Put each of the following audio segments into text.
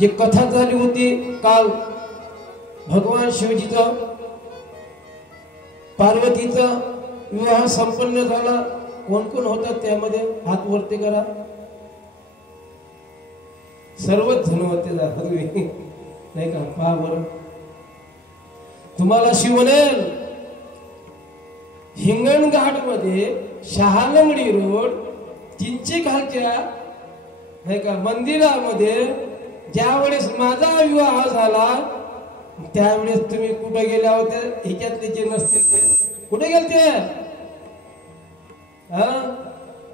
जी कथा झाली होती काल भगवान शिवजीचं पार्वतीचा विवाह संपन्न झाला. कोण कोण होता त्यामध्ये हात वरती करा. सर्वच जण होते नाही का. पहा बरं तुम्हाला शिव म्हणेल हिंगणघाट मध्ये शहालंगडी रोड चिंचे खालच्या नाही का मंदिरामध्ये ज्यावेळेस माझा विवाह झाला त्यावेळेस तुम्ही कुठे गेल्या होत्या. ह्याच्यातले जे नसतील ते कुठे गेलते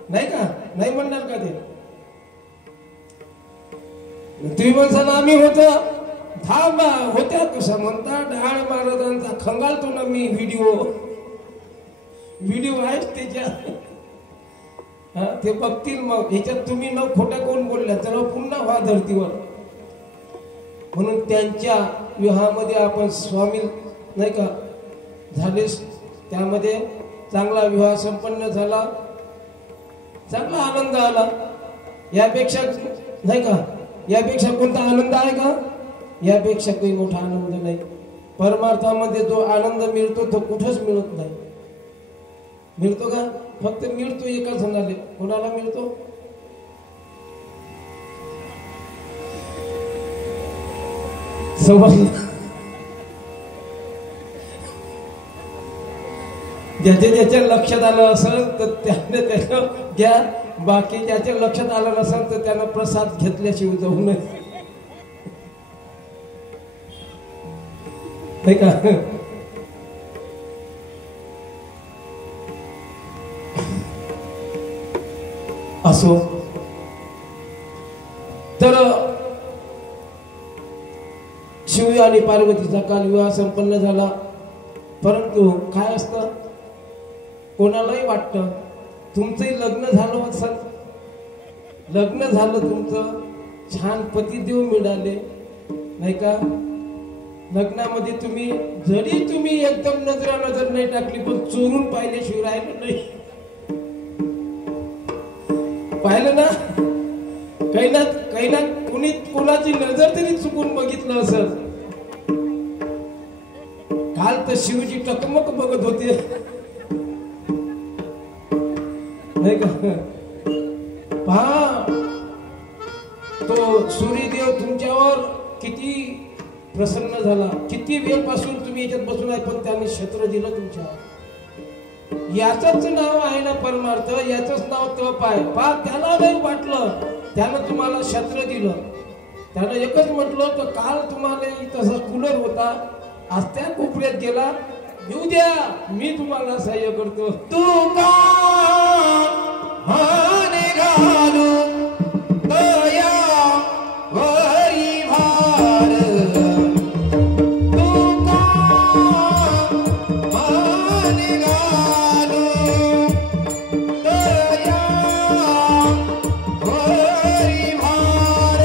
नाही का. नाही म्हणणार का ते. तुम्ही म्हणसान आम्ही होतो धाबा होत्या कसं म्हणता. ढाळ महाराजांचा खंगालतो ना मी. व्हिडिओ आहेत त्याच्या ते बघतील. मग ह्याच्यात तुम्ही न खोट्या कोण बोलल्या चला पुन्हा व्हा धर्तीवर. म्हणून त्यांच्या विवाहामध्ये आपण सामील नाही का झालेस. त्यामध्ये चांगला विवाह संपन्न झाला. चांगला आनंद आला. यापेक्षा नाही का यापेक्षा कोणता आनंद आहे का. यापेक्षा काही मोठा आनंद नाही. परमार्थामध्ये जो आनंद मिळतो तो कुठंच मिळत नाही. मिळतो का. फक्त मिळतो एका जणाले. कोणाला मिळतो. ज्याच्या ज्याच्या लक्षात आलं असेल तर त्याने त्यानं घ्या. बाकी ज्याच्या लक्षात आलं नसेल तर त्यानं प्रसाद घेतल्याशिवाय जाऊ नये नाही का. असो तर शिव आणि पार्वतीचा काल विवाह संपन्न झाला. परंतु काय असतं कोणालाही वाटतं तुमचंही लग्न झालं असेल. लग्न झालं तुमचं छान पतिदेव मिळाले नाही का. लग्नामध्ये तुम्ही जरी तुम्ही एकदम नजर नाही टाकली पण चोरून पाहिल्याशिवाय राहिलं नाही. पाहिलं ना. काही ना कुणी कोणाची नजर तरी चुकून बघितलं असेल. काल तर शिवजी टकमक बघत होते नाही का. पहा तो सूर्यदेव तुमच्यावर किती प्रसन्न झाला. किती वेळपासून तुम्ही याच्यात बसून आहे पण त्याने क्षेत्र दिलं तुमच्या. याचंच नाव आहे ना परमार्थ. याचंच नाव तप आहे. पहा त्याला नाही वाटलं त्यानं तुम्हाला क्षेत्र दिलं. त्यानं एकच म्हटलं तर काल तुम्हाला तसा कूलर होता आज त्या कोपऱ्यात गेला. येऊ द्या मी तुम्हाला सहाय्य करतो. तू का हाने घालू दया वरी भार. तू का हाने घालू दया वरी भार.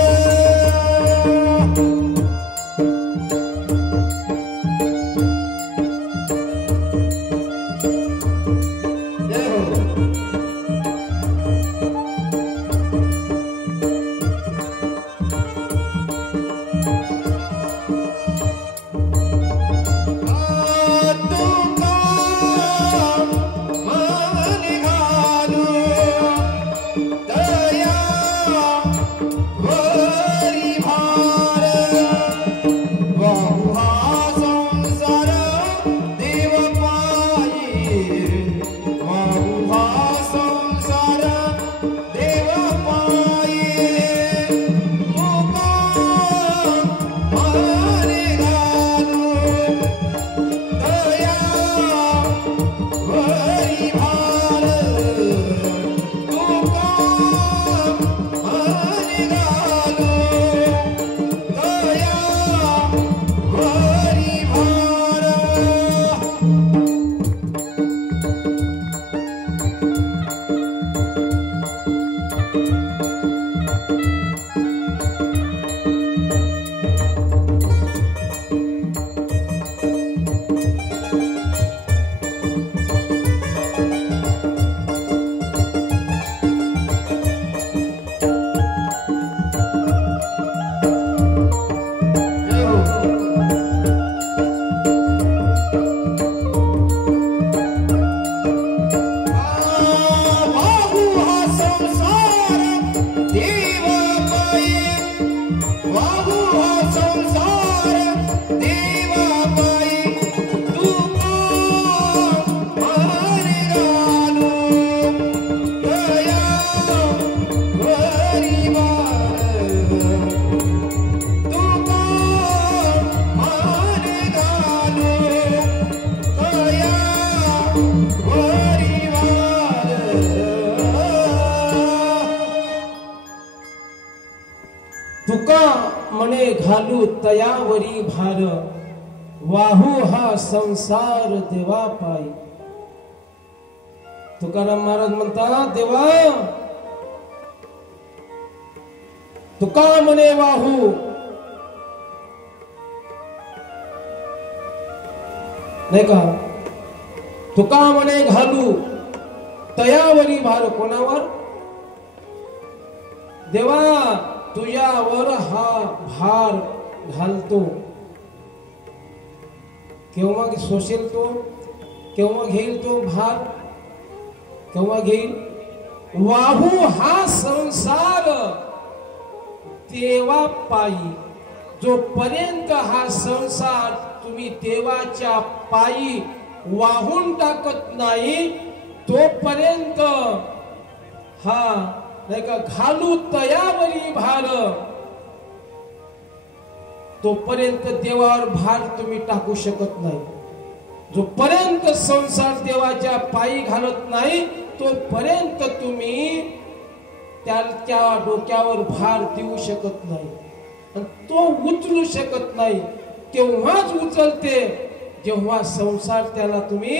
तुका म्हणे घालू तयावरी भार, वाहू हा संसार देवा पायी. तुकाराम महाराज म्हणतात, देवा तुका म्हणे वाहू, नाही का, तुका म्हणे घालू तयावरी भार. कोणावर? देवा तुझ्यावर हा भार घालतो. केव्हा सोसेल तो, केव्हा घेईल तो भार, केव्हा घेईल? वाहू हा संसार देवा पायी. जोपर्यंत हा संसार तुम्ही देवाच्या पायी वाहून टाकत नाही तोपर्यंत हा, नाही का, घालू तयावरी भार, तोपर्यंत देवावर भार तुम्ही टाकू शकत नाही. जोपर्यंत संसार देवाच्या पायी घालत नाही तोपर्यंत तुम्ही त्याच्या डोक्यावर भार देऊ शकत नाही. आणि तो उचलू शकत नाही. तेव्हाच उचलते जेव्हा संसार त्याला तुम्ही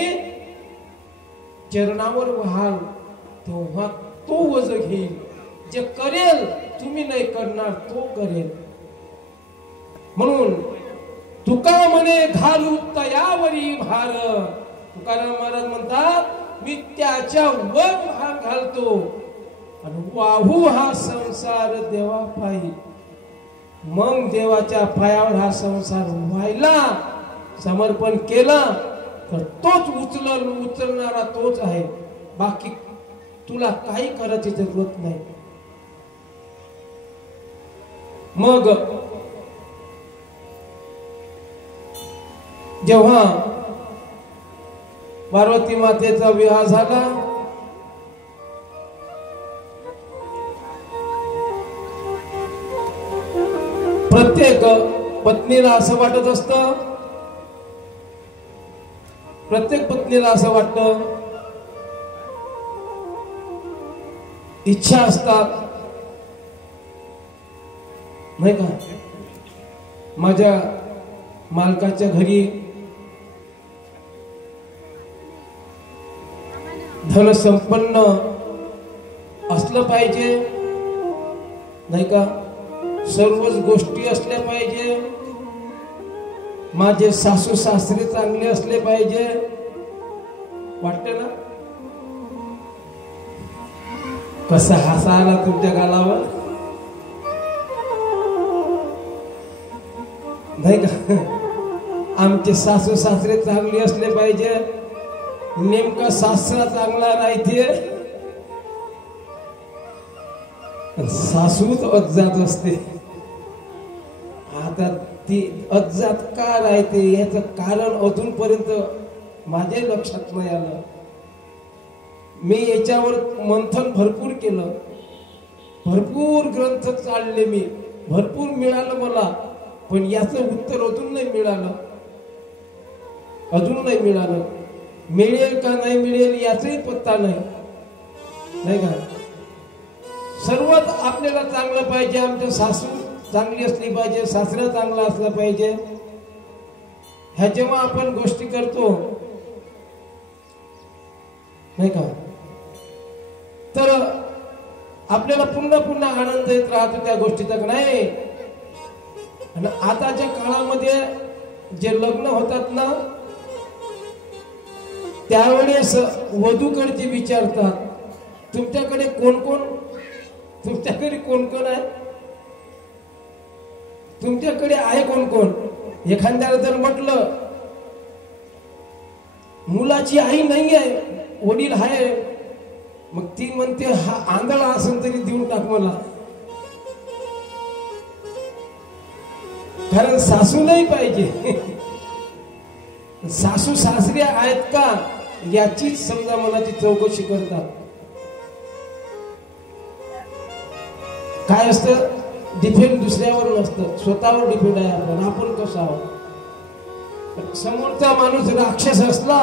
चरणावर व्हाल, तेव्हा तो वज घेईल. जे करेल तुम्ही नाही करणार, तो करेल. म्हणून तुका म्हणे घालू तयावरी भार. तुकाराम महाराज म्हणतात, मी त्याच्या वर भार घालतो आणि वाहू हा संसार देवा पायी. मग देवाच्या पायावर हा संसार व्हायला समर्पण केला तर तोच उचलणारा तोच आहे. बाकी तुला काही करायची जरूरत नाही. मग जेव्हा पार्वती मातेचा विवाह झाला, प्रत्येक पत्नीला असं वाटत असतं, प्रत्येक पत्नीला असं वाटतं, इच्छा असतात, नाही का, माझ्या मालकाच्या घरी धन संपन्न असलं पाहिजे, नाही का, सर्वच गोष्टी असल्या पाहिजे, माझे सासू सासरे चांगले असले पाहिजे. वाटते ना? कसा हसा आला तुमच्या गालावर, नाही का? आमचे सासू सासरे चांगले असले पाहिजे. नेमका सासरा चांगला राहते, सासूच अज्जात असते. आता ती अज्जात का राहते याचं कारण अजूनपर्यंत माझ्या लक्षात नाही आलं. मी याच्यावर मंथन भरपूर केलं, भरपूर ग्रंथ चालले, मी भरपूर मिळालं मला, पण याचं उत्तर अजून नाही मिळालं, अजून नाही मिळालं. मिळेल का नाही मिळेल याचाही पत्ता नाही, नाही का? सर्वात आपल्याला चांगलं पाहिजे, आमच्या सासू चांगली असली पाहिजे, सासरा चांगला असला पाहिजे. ह्या जेव्हा आपण गोष्टी करतो, नाही का, तर आपल्याला पुन्हा पुन्हा आनंद येत राहतो त्या गोष्टीचा, नाही? आणि आताच्या काळामध्ये जे लग्न होतात ना, त्यावेळेस वधूकडचे विचारतात, तुमच्याकडे कोण कोण, तुमच्याकडे कोण कोण आहे, तुमच्याकडे आहे कोण कोण. एखाद्याला जर म्हटलं मुलाची आई नाही आहे, वडील आहे, मग ती म्हणते हा आंधळा असेल तरी देऊन टाक मला, कारण सासू नाही पाहिजे. सासू सासरे आहेत का याचीच समजा मनाची चौकशी करतात. काय असतं, डिपेंड दुसऱ्यावर नसतं, स्वतःवर डिपेंड आहे आपण, आपण कसं आहोत. समोरचा माणूस राक्षस असला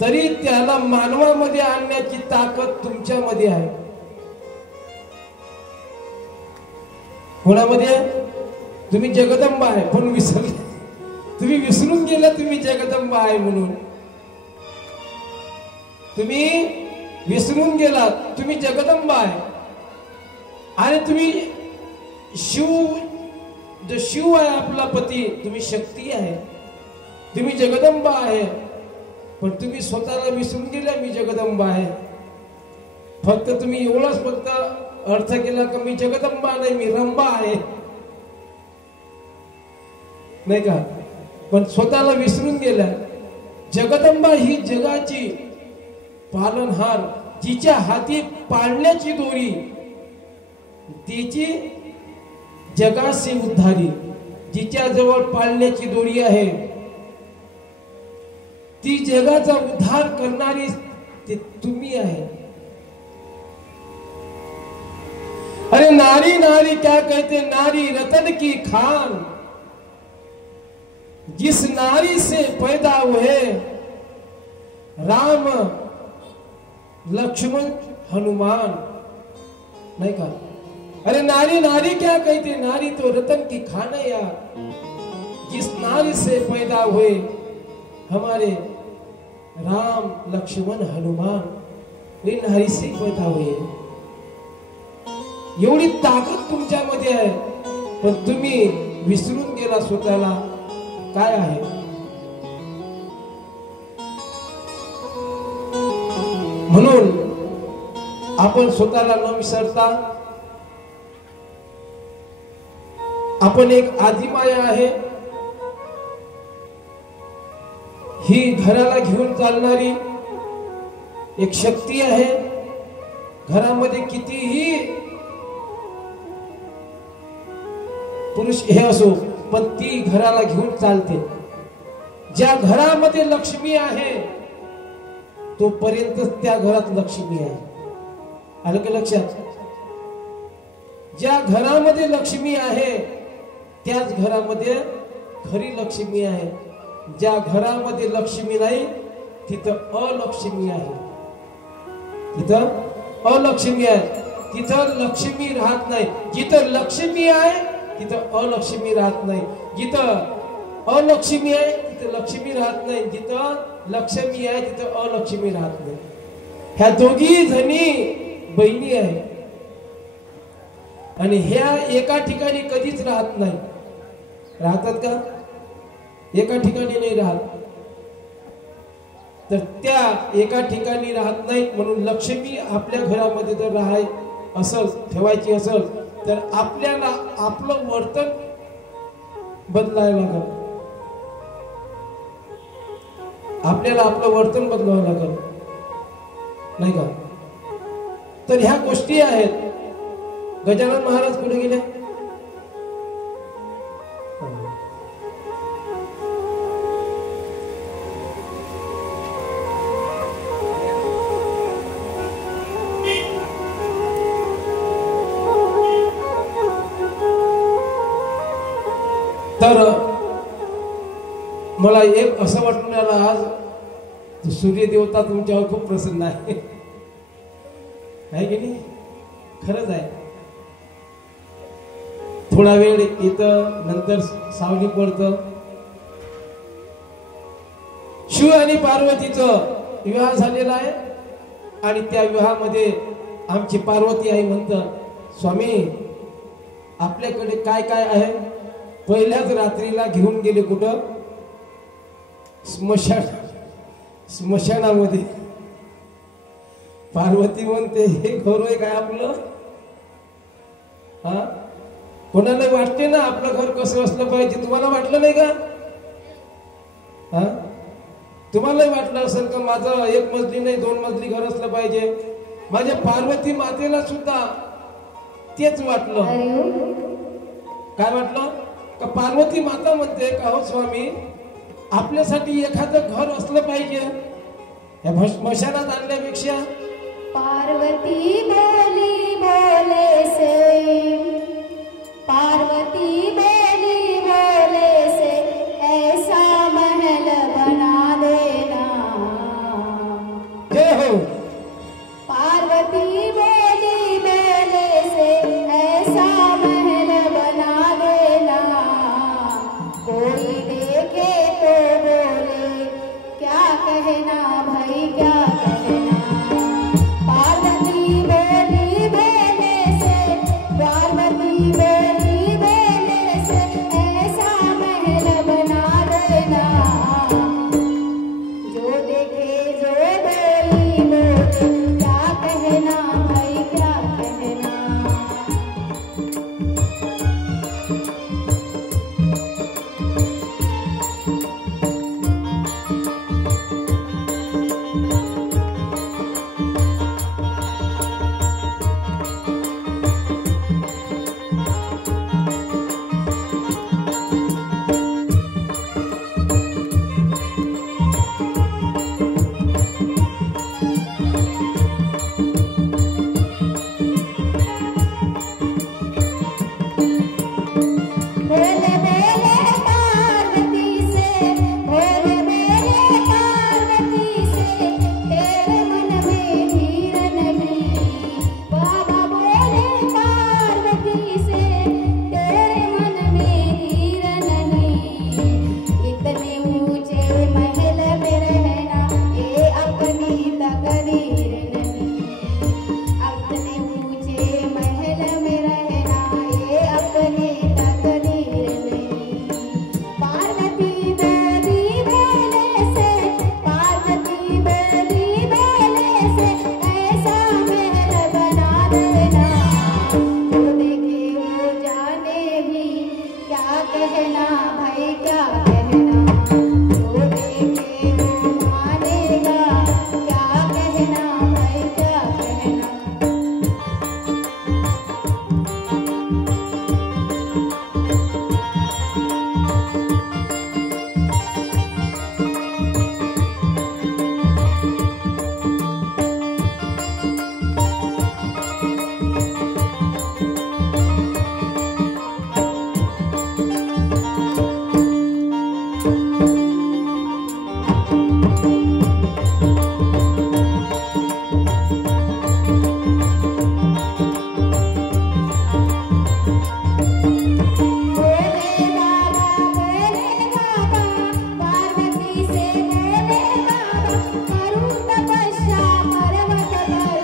तरी त्याला मानवामध्ये आणण्याची ताकद तुमच्यामध्ये आहे. कोणामध्ये? तुम्ही जगदंबा आहे पण विसरले, तुम्ही विसरून गेला तुम्ही जगदंबा आहे म्हणून. तुम्ही विसरून गेलात तुम्ही जगदंबा आहे आणि तुम्ही जो शिव आहे आपला पती, तुम्ही शक्ती आहे, तुम्ही जगदंबा आहे. पण तुम्ही स्वतःला विसरून गेला मी जगदंबा आहे. फक्त तुम्ही एवढाच फक्त अर्थ केला की मी जगदंबा नाही, मी रंबा आहे, नाही का? पण स्वतःला विसरून गेला. जगदंबा ही जगाची पालनहार, जिच्या हाती पाळण्याची दोरी, तिची जगाशी उद्धारी, जिच्या जवळ पाळण्याची दोरी आहे, ती जगाचा उद्धार करणारी ते तुम्ही आहे. अरे नारी नारी क्या कहते, नारी रतन की खान, जिस नारी से पैदा हुए राम लक्ष्मण हनुमान, नहीं का? अरे नारी नारी क्या कहते, नारी तो रतन की खान है यार. जिस नारी से पैदा हुए हमारे राम लक्ष्मण हनुमान, वे नारी से पैदा हुए. एवढी ताकद तुमच्यामध्ये आहे, पण तुम्ही विसरून गेला स्वतःला काय आहे. म्हणून आपण स्वतःला न विसरता, आपण एक आदिमाया आहे, ही घराला घेऊन चालणारी एक शक्ती आहे. घरामध्ये कितीही पुरुष हे असो, पण ती घराला घेऊन चालते. ज्या घरामध्ये लक्ष्मी आहे तोपर्यंत त्या घरात लक्ष्मी आहे. आलं का लक्षात? ज्या घरामध्ये लक्ष्मी आहे त्याच घरामध्ये खरी लक्ष्मी आहे. ज्या घरामध्ये लक्ष्मी नाही तिथं अलक्ष्मी आहे. तिथं अलक्ष्मी आहे, तिथं लक्ष्मी राहत नाही. जिथं लक्ष्मी आहे तिथं अलक्ष्मी राहत नाही. जिथं अलक्ष्मी आहे तिथं लक्ष्मी राहत नाही. जिथं लक्ष्मी आहे तिथं अलक्ष्मी राहत नाही. ह्या दोघी जणी बहिणी आहे आणि ह्या एका ठिकाणी कधीच राहत नाही. राहतात का? एका ठिकाणी नाही राहत. तर त्या एका ठिकाणी राहत नाहीत. म्हणून लक्ष्मी आपल्या घरामध्ये जर राहाय असेल, ठेवायची असेल, तर आपल्याला आपलं वर्तन बदलायला लागेल. आपल्याला आपलं वर्तन बदलावं लागेल, नाही का? तर ह्या गोष्टी आहेत. गजानन महाराज कुठे गेले? तर मला एक असं वाटून राहिलं आज सूर्य देवता तुमच्यावर खूप प्रसन्न आहे. आहे की नाही? खरंच आहे. थोडा वेळ येतं, नंतर सावली पडतं. शिव आणि पार्वतीचं विवाह झालेला आहे आणि त्या विवाहामध्ये आमची पार्वती आई म्हणतं, स्वामी आपल्याकडे काय काय आहे? पहिल्याच रात्रीला घेऊन गेले कुठं? स्मशानामध्ये. पार्वती म्हणते हे घर आहे काय आपलं? हा, कोणाला वाटते ना आपलं घर कसं असलं पाहिजे? तुम्हाला वाटलं नाही का? हा, तुम्हालाही वाटलं असेल का माझं एक मजली नाही 2 मजली घर असलं पाहिजे? माझ्या पार्वती मातेला सुद्धा तेच वाटलं. काय वाटलं? का पार्वती माता म्हणते का हो स्वामी आपल्यासाठी एखादं घर असलं पाहिजे या स्मशानात आणल्यापेक्षा. पार्वती बोली बोले से, पार्वती बोली बोले से, ऐसा महल बना देना. जय हो. पार्वती बोली बोले से, ऐसा महल बना बोले बोले पार्वती से, बोले बोले पार्वती से, तेरे मन में धीर नहीं। बाबा बोले पार्वती से, तेरे मन में धीर नहीं। इतने ऊंचे महल में रहना ये अपनी तकदीर नहीं। अपने ऊंचे महल में रहना ये अपनी तकदीर नहीं। पार्वती बोली बोले से, पार्वती बोली बोले से, ऐसा महल बना देना। जो देखे वो जाने भी क्या कहना भाई क्या कहना। जो देखे वो मानेगा क्या कहना भाई क्या कहना। बोले बाबा पार्वती से, बोले बाबा करूं तपस्या पर्वत पर।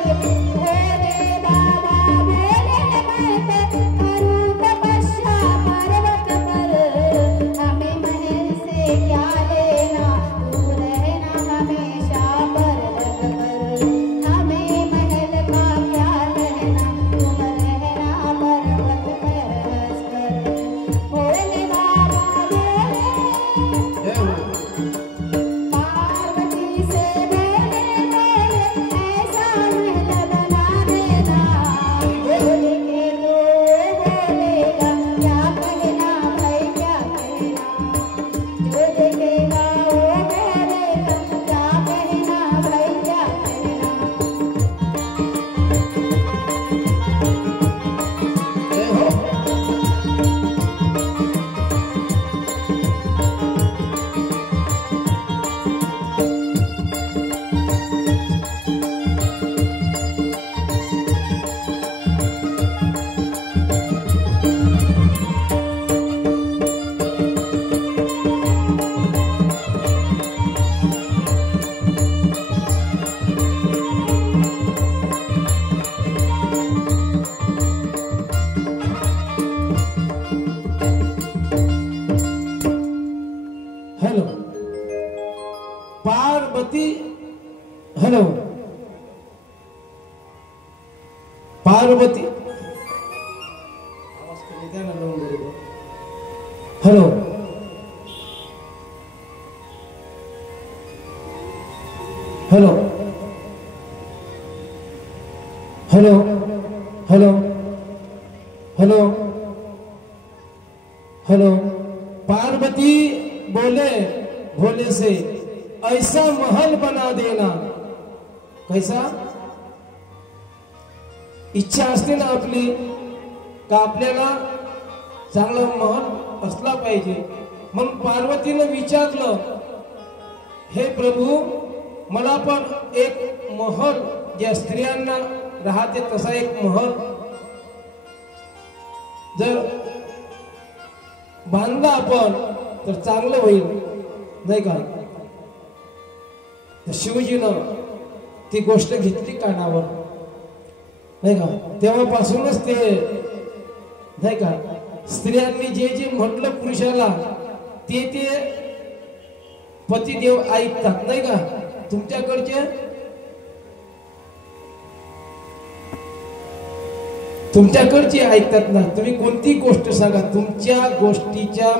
बोले बाबा बोले मैं करूं तपस्या पर्वत पर। हमें महल से क्या लेना, तू रहना हमेशा पर्वत पर। हमें महल का क्या लेना, तुम रहना पर्वत पर हंसकर। बोले बाबा बोले पार्वती से, बोले बोले ऐसा महल बना देना। बोले के तो बोलेगा क्या कहना भाई क्या कहना। जो देखेगा वो बोलेगा क्या कहना भाई क्या कहना। हॅलो पार्वती, हॅलो पार्वती, आवाज कमी द्या ना लावून बरोबर. Hello hello hello hello hello hello Parvati बोले भोले से, ऐसा महल बना देना. कैसा इच्छा असते ना आपली का आपल्याला चांगला महल असला पाहिजे. म्हणून पार्वतीनं विचारलं, हे प्रभू मला पण एक महल ज्या स्त्रियांना राहते तसा एक महल जर बांधला आपण तर चांगलं होईल नाही का. तर शिवजीनं ती गोष्ट घेतली कानावर नाही का. तेव्हापासूनच ते नाही का स्त्रियांनी जे जे म्हटलं पुरुषाला ते ते पतिदेव ऐकतात नाही का. तुमच्याकडचे ऐकतात ना. तुम्ही कोणती गोष्ट सांगा तुमच्या गोष्टीच्या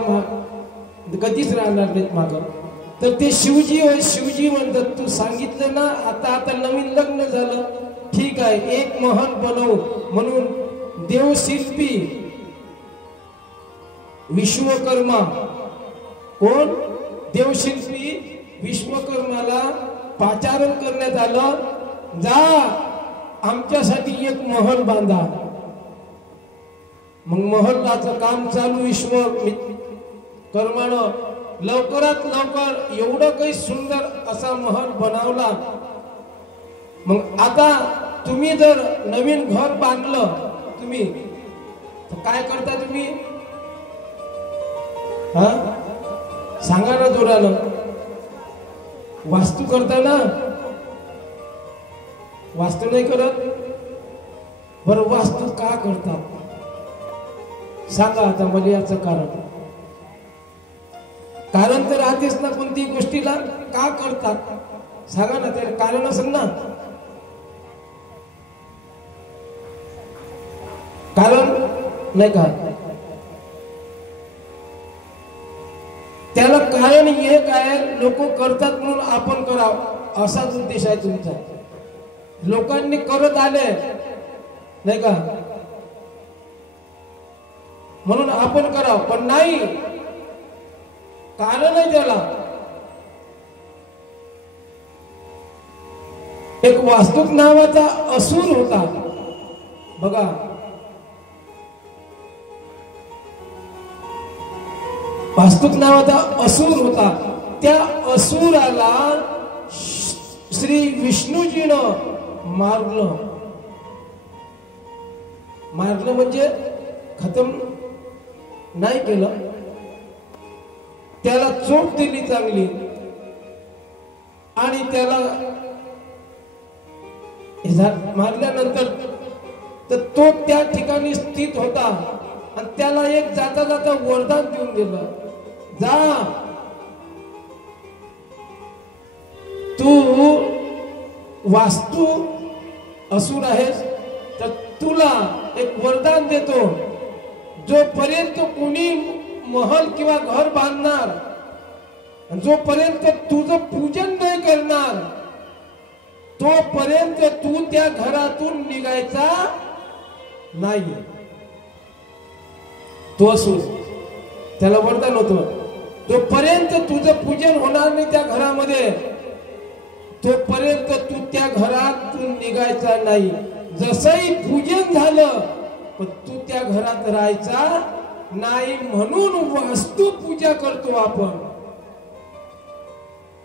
कधीच राहणार नाहीत मागं. तर ते शिवजी होय, शिवजी म्हणतात तू सांगितलं ना. आता नवीन लग्न झालं ठीक आहे, एक महल बनवू म्हणून देवशिल्पी विश्वकर्मा, कोण देवशिल्पी विश्वकर्माला पाचारण करण्यात आलं, जा आमच्यासाठी एक महल बांधा. मग महलाचं काम चालू विश्वकर्मानं लवकरात लवकर एवढं काही सुंदर असा महल बनवला. मग आता तुम्ही जर नवीन घर बांधलं तुम्ही तर काय करता तुम्ही? हा सांगा ना जोरानं. वास्तू करता ना? वास्तू नाही करत? बरं वास्तू का करतात सांगा आता मला याचं कारण. कारण तर राहतेच ना कोणती गोष्टीला. का करतात सांगा ना, ते कारण असेल ना. कारण नाही का? त्याला कारण एक आहे, लोक करतात म्हणून आपण करावं असाच उद्देश आहे तुमचा. लोकांनी करत आले नाही का म्हणून आपण करावं, पण नाही. कारण आहे त्याला. एक वास्तुक नावाचा असुर होता बघा. वास्तुक नावाचा असुर होता. त्या असुराला श्री विष्णूजीनं मारलं. मारलं म्हणजे खतम नाही केलं, त्याला चोट दिली चांगली. आणि त्याला मारल्यानंतर तर तो त्या ठिकाणी स्थित होता आणि त्याला एक जाता जाता वरदान देऊन दिलं. जा तू वास्तू असुर आहेस तर तुला एक वरदान देतो. जोपर्यंत कोणी महल किंवा घर बांधणार, जोपर्यंत तुझं पूजन नाही करणार तोपर्यंत तू त्या घरातून निघायचा नाही. तो असुर त्याला वरदान होतं, जोपर्यंत तुझं पूजन होणार नाही त्या घरामध्ये तोपर्यंत तू त्या घरातून निघायचा नाही. जसंही पूजन झालं पण तू त्या घरात राहायचा नाही. म्हणून वास्तू पूजा करतो आपण.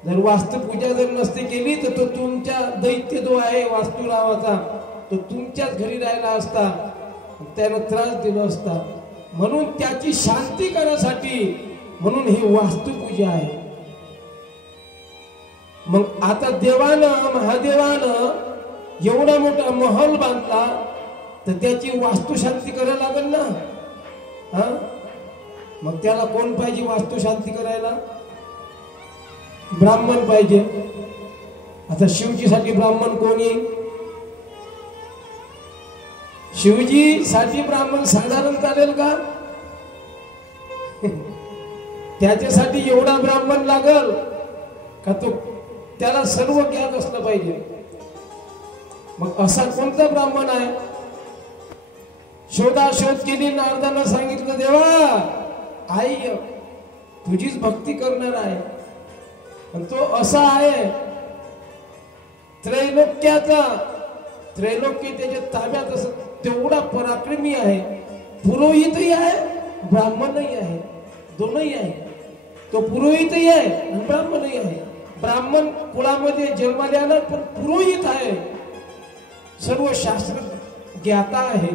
जर वास्तू पूजा जर नसती केली तर तो तुमच्या दैत्य जो आहे वास्तू नावाचा तो तुमच्याच घरी राहिला असता, त्यानं त्रास दिला असता. म्हणून त्याची शांती करण्यासाठी म्हणून ही वास्तू पूजा आहे. मग आता देवानं महादेवानं एवढा मोठा महल बांधला तर त्याची वास्तू शांती करायला लागेल ना. हा मग त्याला कोण पाहिजे वास्तू शांती करायला? ब्राह्मण पाहिजे. आता शिवजीसाठी ब्राह्मण कोण येईल? शिवजी साठी ब्राह्मण साधारण चालेल का? त्याच्यासाठी एवढा ब्राह्मण लागल का? तो त्याला सर्व ज्ञान असलं पाहिजे. मग असा कोणता ब्राह्मण आहे? शोधाशोध केली. नारदांना सांगितलं देवा आई तुझीच भक्ती करणार आहे. पण तो असा आहे त्रैलोक्याचा, त्रैलोक्य त्याच्या ताब्यात असं तेवढा पराक्रमी आहे. पुरोहितही आहे ब्राह्मणही आहे, दोनही आहे. तो पुरोहितही आहे आणि ब्राह्मणही आहे. ब्राह्मण कुळामध्ये जन्माला आला पण पुरोहित आहे, सर्व शास्त्र ज्ञाता आहे.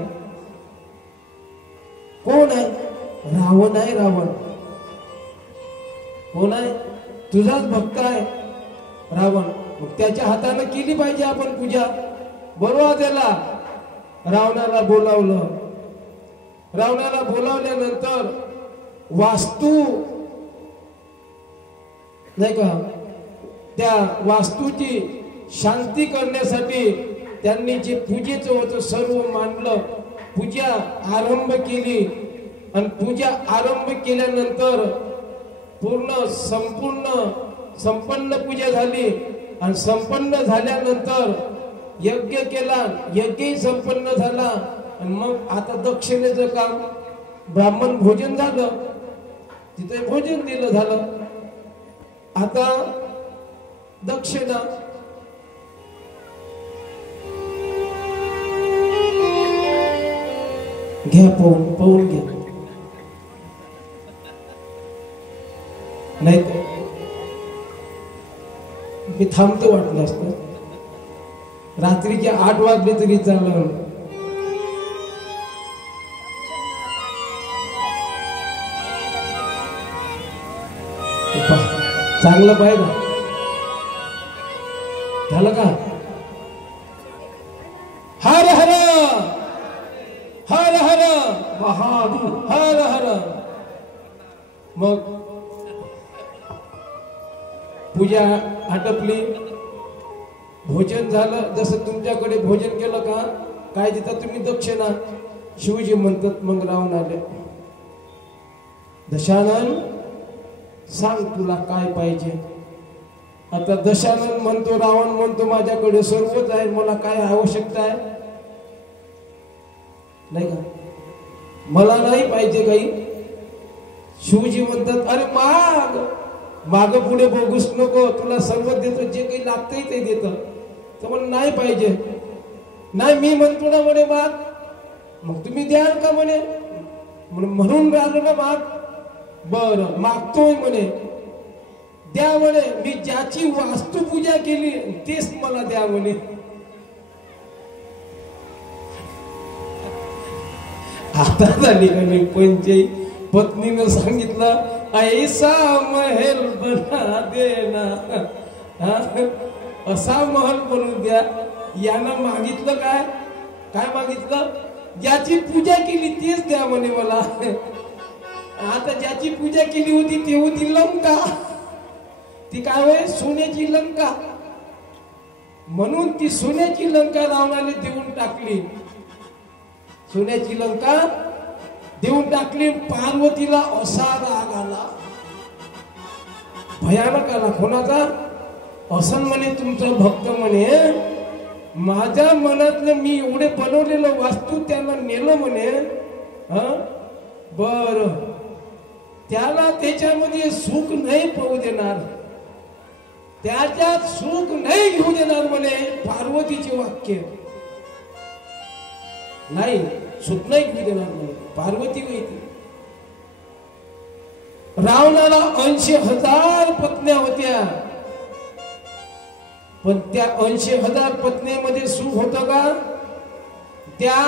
कोण आहे? रावण आहे. रावण कोण आहे? तुझाच भक्त आहे रावण. मग त्याच्या हाताने केली पाहिजे आपण पूजा. बरोबर त्याला रावणाला बोलावलं. रावणाला बोलावल्यानंतर वास्तू नाही का त्या वास्तूची शांती करण्यासाठी त्यांनी जे पूजेचं होतं सर्व मांडलं. पूजा आरंभ केली आणि पूजा आरंभ केल्यानंतर संपन्न पूजा झाली. आणि संपन्न झाल्यानंतर यज्ञ केला. यज्ञही संपन्न झाला. आणि मग आता दक्षिणेचं काम, ब्राह्मण भोजन झालं, तिथे भोजन दिलं झालं. आता दक्षिणा घ्या, पाहून घ्या. नाही मी थांबतो, वाटलं असतं रात्रीचे 8 वाजले तरी चाललं. चांगलं पाहिजे झालं का? हर हर हर हर महादेव, हर हर. मग पूजा आटपली, भोजन झालं. जसं तुमच्याकडे भोजन केलं का काय देता तुम्ही? दक्षिणा. शिवजी म्हणतात मग रावण आले, दशानन सांग तुला काय पाहिजे. आता दशानन म्हणतो, रावण म्हणतो माझ्याकडे सर्वच आहे, मला काय आवश्यकता आहे? नाही का, मला नाही पाहिजे काही. शिवजी म्हणतात अरे माग माग पुढे बघूच नको, तुला सर्व देतो, जे काही लागतंय ते देतं. तर मला नाही पाहिजे. नाही मी म्हणतो ना म्हणे माग, मग तुम्ही द्याल का म्हणे? म्हणून राहिलो ना माग. बरं मागतोय म्हणे, द्या म्हणे. मी ज्याची वास्तुपूजा केली तेच मला द्या म्हणे. आता झाली का नाही पंचाई? पत्नीनं सांगितलं ऐसा महल बना देना, असा महल बनवून द्या. यानं मागितलं काय? काय मागितलं? ज्याची पूजा केली तेच द्या म्हणे मला. आता ज्याची पूजा केली होती ती होती लंका. ती काय होय? सोन्याची लंका. म्हणून ती सोन्याची लंका रावणाने देऊन टाकली. सोन्याची लंका देऊन टाकली. पार्वतीला असा राग आला, भयानक आला. कोणाचा? असं म्हणे तुमचा भक्त म्हणे माझ्या मनातलं मी एवढे बनवलेलं वास्तू त्याला नेलं म्हणे. बर त्याला त्याच्यामध्ये सुख नाही पाहू देणार, त्याच्यात सुख नाही घेऊ देणार म्हणे. पार्वतीचे वाक्य नाही, सुख नाही घेऊ देणार म्हणे. पार्वती माहिती रावणाला 80,000 पत्न्या होत्या, पण त्या 80,000 पत्नीमध्ये सुख होतं का? त्या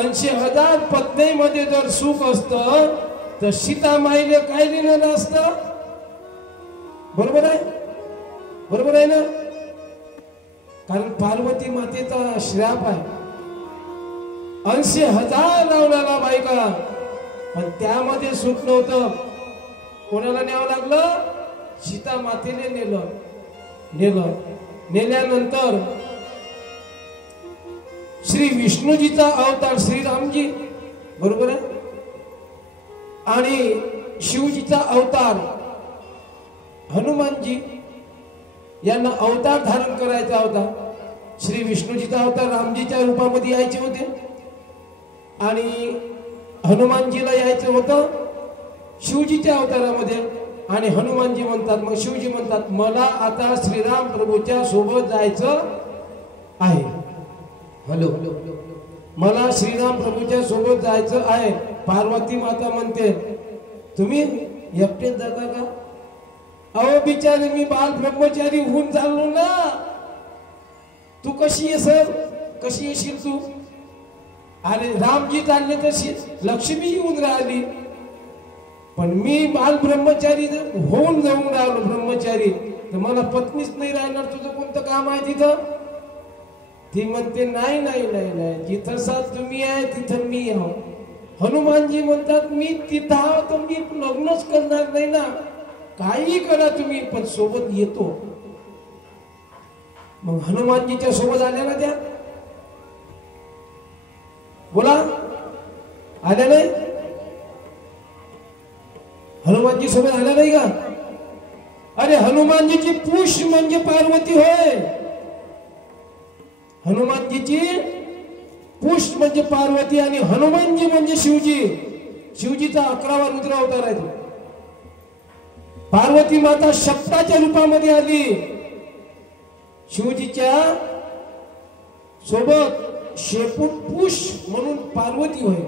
80,000 पत्नीमध्ये जर सुख असतं तर सीता माईले काय लिहिलेलं असतं? बरोबर आहे, बरोबर आहे ना? कारण पार्वती मातेचा श्राप आहे. 80,000 रावणाला बायका, पण त्यामध्ये सुख नव्हतं. कोणाला न्यावं लागलं? सीता मातेने नेलं. नेल्यानंतर श्री विष्णूजीचा अवतार श्रीरामजी, बरोबर आहे, आणि शिवजीचा अवतार हनुमानजी यांना अवतार धारण करायचा होता. श्री विष्णूजीचा अवतार रामजीच्या रूपामध्ये यायचे होते आणि हनुमानजीला यायचं होतं शिवजीच्या अवतारामध्ये. आणि हनुमानजी म्हणतात, मग शिवजी म्हणतात मला आता श्रीराम प्रभूच्या सोबत जायचं आहे. हॅलो, मला श्रीराम प्रभूच्या सोबत जायचं आहे. पार्वती माता म्हणते तुम्ही एकटेच जाता का? अहो बिचारे मी बाल ब्रह्मचारी होऊन चाललो ना. तू कशी येशील तू? अरे रामजी चालले तशी लक्ष्मी येऊन राहिली, पण मी बाल ब्रह्मचारी होऊन जाऊन राहिलो ब्रह्मचारी, तर मला पत्नीच नाही राहणार. तुझं कोणतं काम आहे तिथं? ती म्हणते नाही नाही नाही नाही, जिथं साथ तुम्ही आहे तिथं मी आहो. हनुमानजी म्हणतात मी तिथं आहो तर मी लग्नच करणार नाही ना. काही करा तुम्ही, पण सोबत येतो. मग हनुमानजीच्या सोबत आल्या ना त्या? बोला, आल्या नाही? हनुमानजी सोबत आल्या नाही का? अरे हनुमानजीची पूष म्हणजे पार्वती होय. हनुमानजीची पूष म्हणजे पार्वती आणि हनुमानजी म्हणजे शिवजी. शिवजीचा 11वा रुद्र अवतार आहे. पार्वती माता शक्ताच्या रूपामध्ये आली. शिवजीच्या सोबत शेपूट पूष म्हणून पार्वती होय.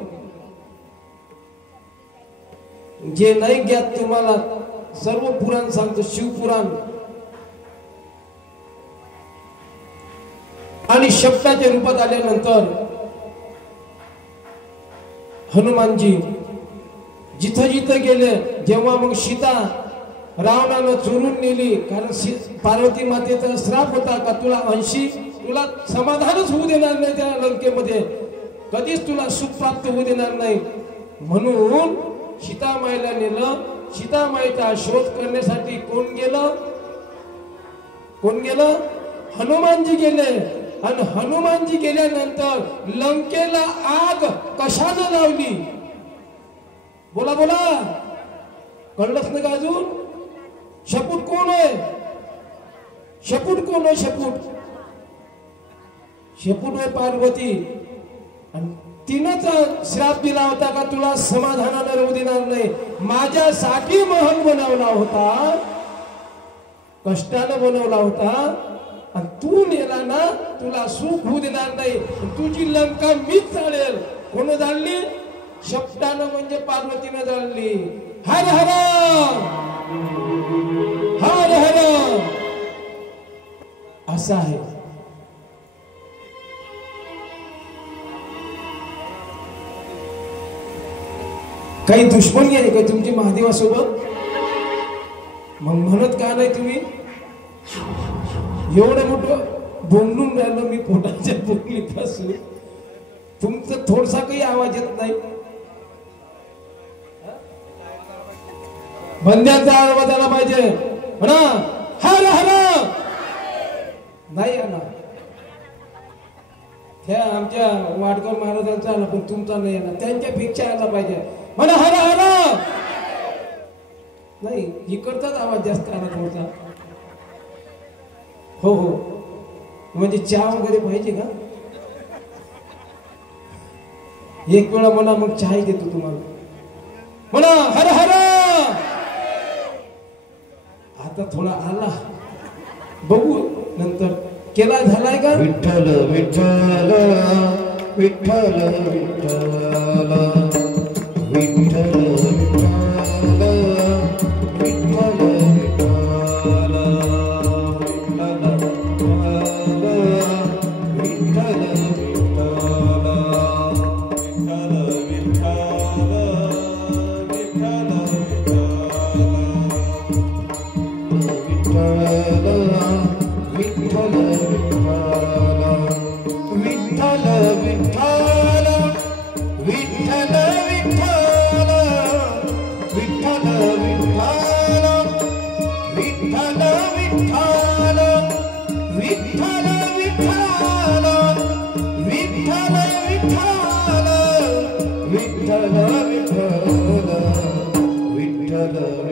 जे नाही ज्ञात तुम्हाला सर्व पुराण सांगतो, शिवपुराण. आणि शब्दाच्या रूपात आल्यानंतर हनुमानजी जिथं जिथं गेले, जेव्हा मग सीता रावणानं चोरून नेली, कारण पार्वती मातेचा श्राप होता का तुला 80 तुला समाधानच होऊ देणार नाही त्या लंकेमध्ये, कधीच तुला सुख प्राप्त होऊ देणार नाही. म्हणून सीतामाईला नेलं. सीतामाईचा शोध करण्यासाठी कोण गेलं? कोण गेलं? हनुमानजी गेले. आणि हनुमानजी गेल्यानंतर लंकेला आग कशानं लावली? बोला बोला, कळलंच नाही का अजून? शपूट कोण आहे? शपूट कोण आहे? शपूट शपूट आहे पार्वती. आणि तिनंच श्राप दिला होता का तुला समाधानानं राहू देणार नाही. माझ्यासाठी महल बनवला होता, कष्टानं बनवला होता, आणि तू नेला ना, तुला सुख होऊ देणार नाही. तुझी लंका मीच जाळेल. कोण जाळली? शब्दानं म्हणजे पार्वतीनं जाळली. हर हर हर हर असं आहे. काही दुश्मनी आहे का तुमची महादेवासोबत? मग म्हणत का नाही तुम्ही? एवढं मोठं बोंबलून राहिलं मी पोटाच्या बोगलीपासून, तुमचं थोडसा काही आवाज येत नाही. बंद्याचा आवाज आला पाहिजे म्हणा. हर हर नाही आला. त्या आमच्या वाडकर महाराजांचा आला, पण तुमचा नाही आला. त्यांच्यापेक्षा आला पाहिजे म्हणा. हर हर नाही, इकडचाच आवाज जास्त आला थोडसा. हो हो, म्हणजे चहा वगैरे पाहिजे का? एक वेळा म्हणा, मग चहा देतो तुम्हाला. म्हणा हर हर. आता थोडा आला, बघू नंतर. केला झालाय का? विठ्ठल विठ्ठल विठ्ठल विठ्ठल विठ्ठल विठ्ठल विठ्ठल विठ्ठल